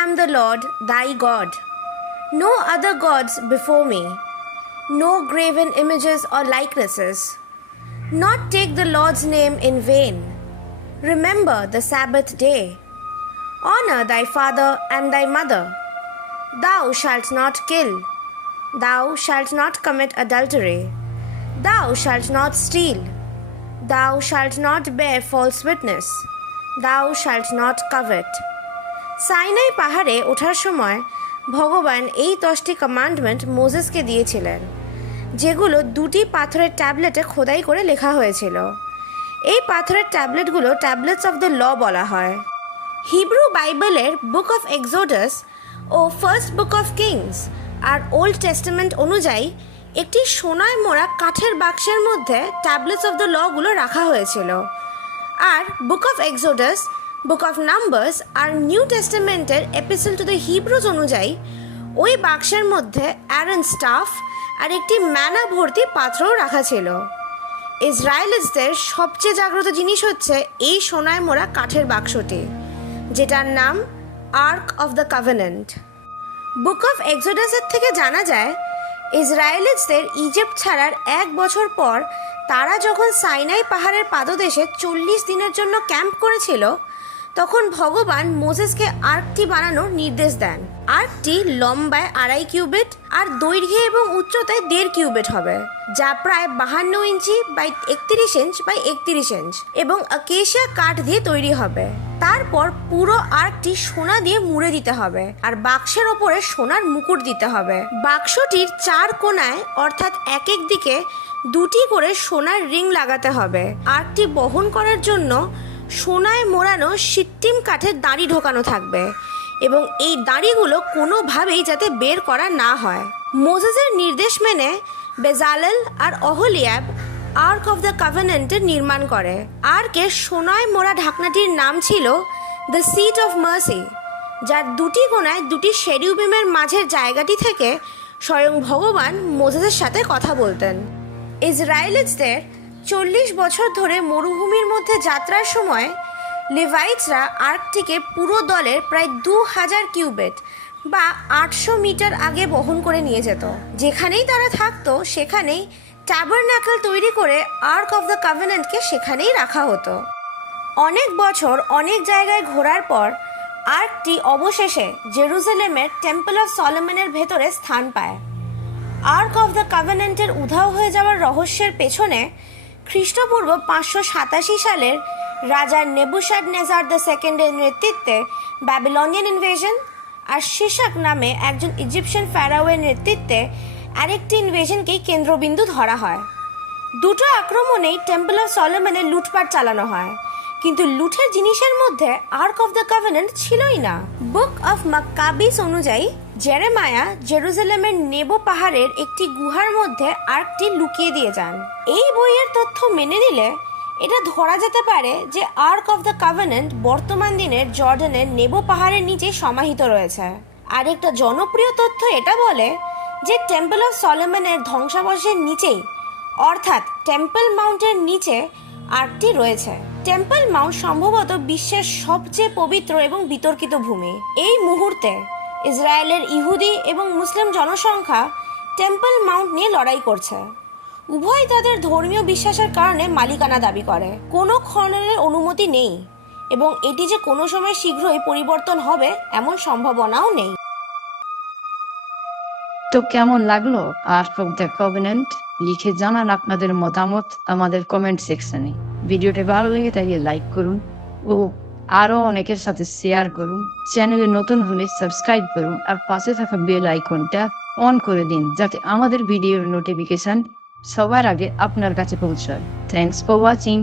am the Lord thy God. No other gods before me. No graven images or likenesses. Not take the Lord's name in vain. Remember the Sabbath day. Honor thy father and thy mother. Thou shalt not kill. Thou shalt not commit adultery. Thou shalt not steal. Thou shalt not bear false witness. Thou shalt not covet. সাইনাই পাহাড়ে ওঠার সময় ভগবান এই 10টি commandment মোজেসকে দিয়েছিলেন, যেগুলো 2টি পাথরের ট্যাবলেটে খোদাই করে লেখা হয়েছিল। এই পাথরের ট্যাবলেটগুলো ট্যাবলেটস অফ দ্য ল বলা হয়। হিব্রু বাইবেলের বুক অফ এক্সোডাস ও ফার্স্ট বুক অফ কিংস আর ওল্ড টেস্টামেন্ট অনুযায়ী একটি সোনায় মোড়া কাঠের বাক্সের মধ্যে ট্যাবলেটস অফ দ্য লগুলো রাখা হয়েছিল। আর book of Exodus, book of Numbers আর নিউ টেস্টামেন্টের এপিসল টু দ্য হিব্রুজ অনুযায়ী ওই বাক্সের মধ্যে অ্যারন স্টাফ আর একটি ম্যানা ভর্তি পাত্রও রাখা ছিল। ইসরায়েলিসদের সবচেয়ে জাগ্রত জিনিস হচ্ছে এই সোনায় মোড়া কাঠের বাক্সটি, যেটার নাম ark of the covenant. Book of এক্সোডাসের থেকে জানা যায় ইসরায়েলিসদের ইজিপ্ট ছাড়ার 1 বছর পর তারা যখন সাইনাই পাহাড়ের পাদদেশে 40 দিনের জন্য ক্যাম্প করেছিল, তখন ভগবান মোজেসকে আর্কটি বানানোর নির্দেশ দেন। আর্কটি লম্বায় 2.5 কিউবিট আর দৈর্ঘ্যে এবং উচ্চতায় 1.5 কিউবিট হবে, যা প্রায় 52 inch by 31 inch by 31 inch এবং আকেশিয়া কাঠ দিয়ে তৈরি হবে। তারপর পুরো আর্কটি সোনা দিয়ে মুড়ে দিতে হবে আর বাক্সের ওপরে সোনার মুকুট দিতে হবে। বাক্সটির 4 কোণায় অর্থাৎ এক এক দিকে 2টি করে সোনার রিং লাগাতে হবে। আর্কটি বহন করার জন্য সোনায় মোড়ানো সিট্টিম কাঠের দাঁড়ি ঢোকানো থাকবে এবং এই দাঁড়িগুলো কোনোভাবেই যাতে বের করা না হয়। মোজেসের নির্দেশ মেনে বেজালেল আর অহলিয়াব আর্ক অফ দ্য কভেনেন্টের নির্মাণ করে। আর্কের সোনায় মোড়া ঢাকনাটির নাম ছিল দ্য সিট অফ মার্সি, যার 2টি কোণায় 2টি শেরুবিমের মাঝের জায়গাটি থেকে স্বয়ং ভগবান মোজেসের সাথে কথা বলতেন। ইসরায়েলিসদের 40 বছর ধরে মরুভূমির মধ্যে যাত্রার সময় লেভাইটসরা আর্কটিকে পুরো দলের প্রায় 2000 কিউবিট বা 800 মিটার আগে বহন করে নিয়ে যেত। যেখানেই তারা থাকতো সেখানেই ট্যাবারনাকল তৈরি করে আর্ক অফ দ্য কভেনেন্টকে সেখানেই রাখা হতো। অনেক বছর অনেক জায়গায় ঘোরার পর আর্কটি অবশেষে জেরুজালেমের টেম্পল অফ সলোমনের ভেতরে স্থান পায়। আর্ক অফ দ্য কভেনেন্টের উধাও হয়ে যাওয়ার রহস্যের পেছনে খ্রিস্টপূর্ব 587 সালের রাজা নেবুসাডনেজার দ্য সেকেন্ডের নেতৃত্বে ব্যাবিলনিয়ান ইনভেশন আর শিশাক নামে একজন ইজিপশিয়ান ফ্যারাওয়ের নেতৃত্বে আরেকটি ইনভেশনকেই কেন্দ্রবিন্দু ধরা হয়। দুটো আক্রমণেই টেম্পল অফ সলোমনে লুটপাট চালানো হয়, কিন্তু লুঠের জিনিসের মধ্যে আর্ক অফ দ্য কভেনেন্ট ছিলই না। বুক অফ মাক্কাবিস অনুযায়ী জেরেমায়া জেরুজালেমের নেবো পাহাড়ের একটি গুহার মধ্যে আর্কটি লুকিয়ে দিয়ে যান। এই বইয়ের তথ্য মেনে নিলে এটা ধরা যেতে পারে যে আর্ক অফ দ্য কভেনেন্ট বর্তমান দিনের জর্ডানের নেবো পাহাড়ের নিচে সমাহিত রয়েছে। আর একটা জনপ্রিয় তথ্য এটা বলে যে টেম্পল অফ সলোমনের ধ্বংসাবশেষের নিচেই অর্থাৎ টেম্পল মাউন্টের নিচে আর্কটি রয়েছে। টেম্পল মাউন্ট সম্ভবত বিশ্বের সবচেয়ে পবিত্র এবং বিতর্কিত ভূমি। এই মুহূর্তে ইসরায়েলের ইহুদি এবং মুসলিম জনসংখ্যা টেম্পল মাউন্ট নিয়ে লড়াই করছে। উভয় তাদের ধর্মীয় বিশ্বাসের কারণে মালিকানা দাবি করে। কোনো খননের অনুমতি নেই এবং এটি যে কোনো সময় শীঘ্রই পরিবর্তন হবে এমন সম্ভাবনাও নেই। তো কেমন লাগলো আর্ক অফ দ্য কভেনেন্ট? লিখে জানান আপনাদের মতামত আমাদের কমেন্ট সেকশনে। ভিডিওটি ভালো লেগে থাকলে লাইক করুন ও আরো অনেকের সাথে শেয়ার করুন। চ্যানেলে নতুন হলে সাবস্ক্রাইব করুন আর পাশে থাকা বেল আইকনটা অন করে দিন, যাতে আমাদের ভিডিওর নোটিফিকেশন সবার আগে আপনার কাছে পৌঁছায়। Thanks for watching.